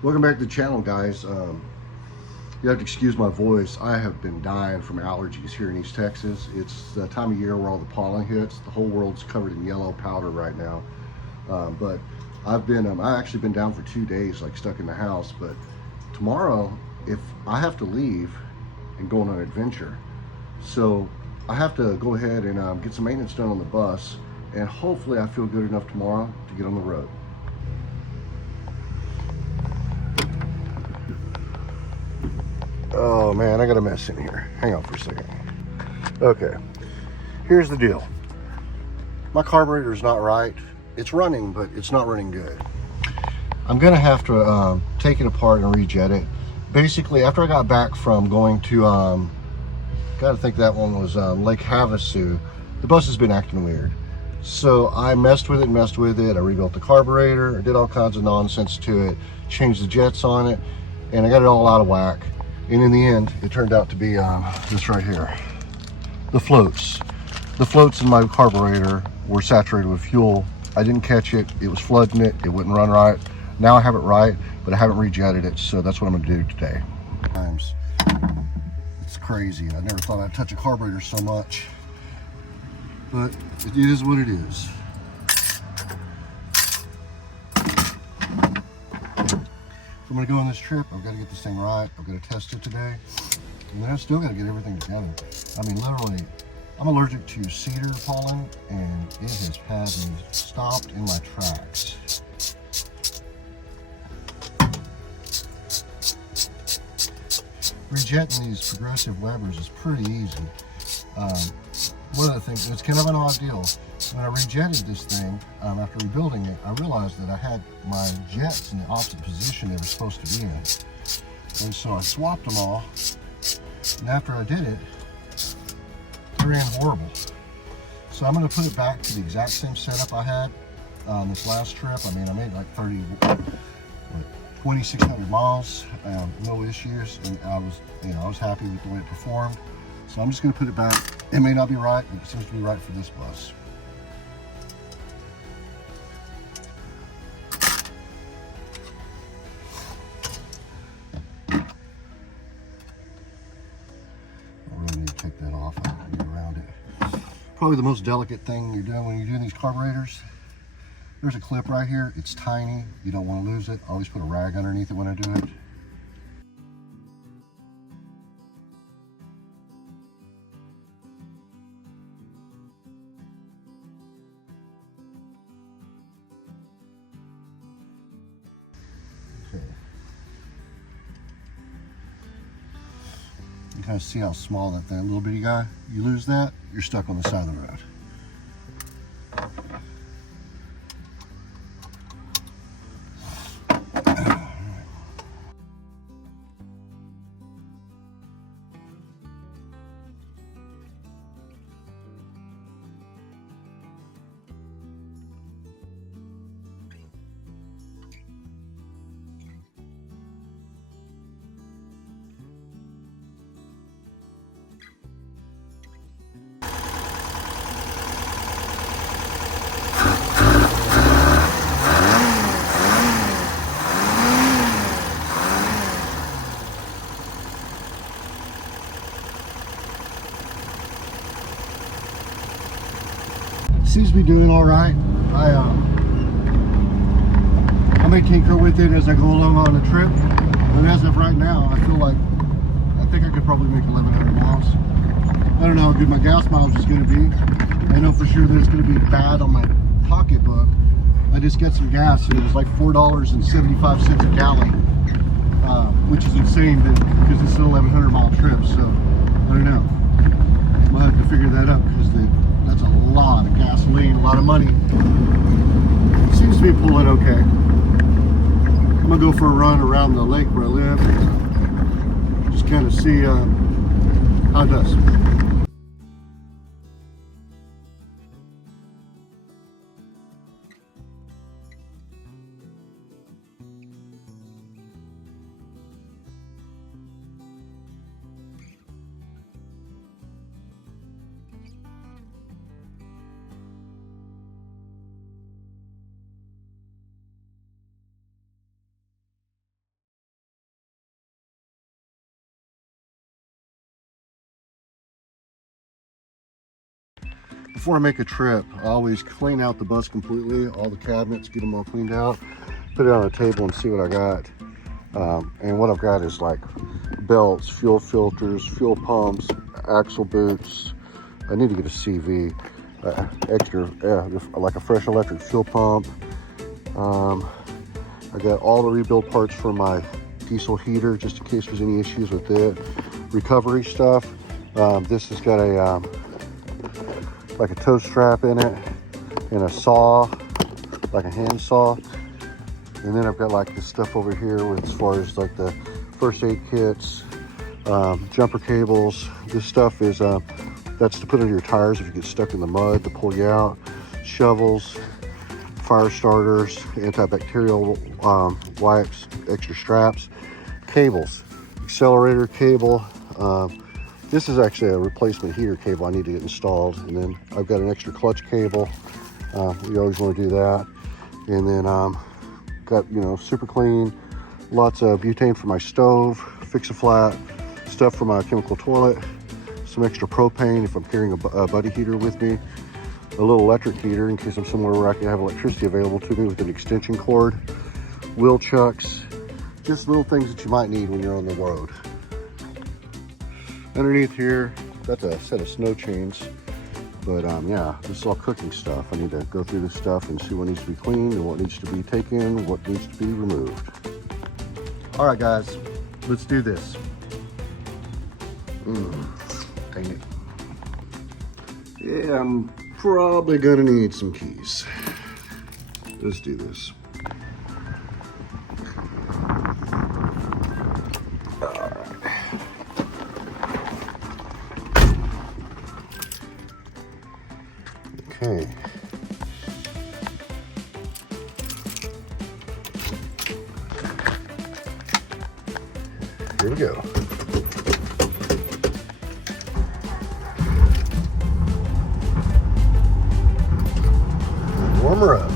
Welcome back to the channel, guys. You have to excuse my voice. I have been dying from allergies here in East Texas. It's the time of year where all the pollen hits. The whole world's covered in yellow powder right now. But I've actually been down for 2 days, like stuck in the house. But tomorrow, if I have to leave and go on an adventure, so I have to go ahead and get some maintenance done on the bus, and hopefully I feel good enough tomorrow to get on the road. Oh man, I got a mess in here. Hang on for a second. Okay, here's the deal. My carburetor is not right. It's running, but it's not running good. I'm gonna have to take it apart and rejet it. Basically, after I got back from going to, gotta think that one was Lake Havasu, the bus has been acting weird. So I messed with it. I rebuilt the carburetor, did all kinds of nonsense to it, changed the jets on it, and I got it all out of whack. And in the end, it turned out to be this right here. The floats. The floats in my carburetor were saturated with fuel. I didn't catch it. It was flooding it. It wouldn't run right. Now I have it right, but I haven't rejetted it, so that's what I'm gonna do today. It's crazy. I never thought I'd touch a carburetor so much, but it is what it is. If I'm gonna go on this trip, I've got to get this thing right. I've got to test it today, and then I've still got to get everything together. I mean, literally, I'm allergic to cedar pollen, and it has had me stopped in my tracks. Rejetting these progressive Webers is pretty easy. One of the things, it's kind of an odd deal. When I rejetted this thing, after rebuilding it, I realized that I had my jets in the opposite position they were supposed to be in. And so I swapped them all, and after I did it, it ran horrible. So I'm going to put it back to the exact same setup I had on this last trip. I mean, I made like 2,600 miles, no issues, and I was happy with the way it performed. So I'm just going to put it back. It may not be right, but it seems to be right for this bus. I really need to take that off. I can get around it. Probably the most delicate thing you're doing when you're doing these carburetors. There's a clip right here. It's tiny. You don't want to lose it. I always put a rag underneath it when I do it. Okay. You kind of see how small that little bitty guy, you lose that, you're stuck on the side of the road. Seems to be doing all right. I may tinker with it as I go along on the trip, but as of right now, I think I could probably make 1,100 miles. I don't know how good my gas mileage is going to be. I know for sure that it's going to be bad on my pocketbook. I just got some gas and it was like $4.75 a gallon, which is insane because it's an 1,100 mile trip. So I don't know. I'll have to figure that out because that's a lot of gasoline, a lot of money. It seems to be pulling okay. I'm gonna go for a run around the lake where I live, just kind of see how it does. before I make a trip, I always clean out the bus completely, all the cabinets, get them all cleaned out, put it on a table and see what I got. And what I've got is like belts, fuel filters, fuel pumps, axle boots. I need to get a CV, like a fresh electric fuel pump. I got all the rebuild parts for my diesel heater, just in case there's any issues with it. Recovery stuff. This has got a like a tow strap in it, and a saw, like a hand saw. And then I've got like this stuff over here with, as far as like the first aid kits, jumper cables. This stuff is that's to put on your tires if you get stuck in the mud, to pull you out. Shovels, fire starters, antibacterial wipes, extra straps, cables, accelerator cable. This is actually a replacement heater cable I need to get installed. And then I've got an extra clutch cable. We always want to do that. And then got, you know, super clean, lots of butane for my stove, Fix-A-Flat, stuff for my chemical toilet, some extra propane if I'm carrying a buddy heater with me, a little electric heater in case I'm somewhere where I can have electricity available to me with an extension cord, wheel chucks, just little things that you might need when you're on the road. Underneath here, that's a set of snow chains. But yeah, this is all cooking stuff. I need to go through this stuff and see what needs to be cleaned and what needs to be taken, what needs to be removed. All right, guys, let's do this. Dang it. Yeah, I'm probably gonna need some keys. Let's do this. Okay. Here we go. Warm her up.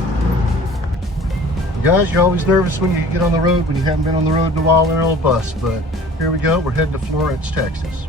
Guys, you're always nervous when you get on the road, when you haven't been on the road in a while in an old bus, but here we go. We're heading to Florence, Texas.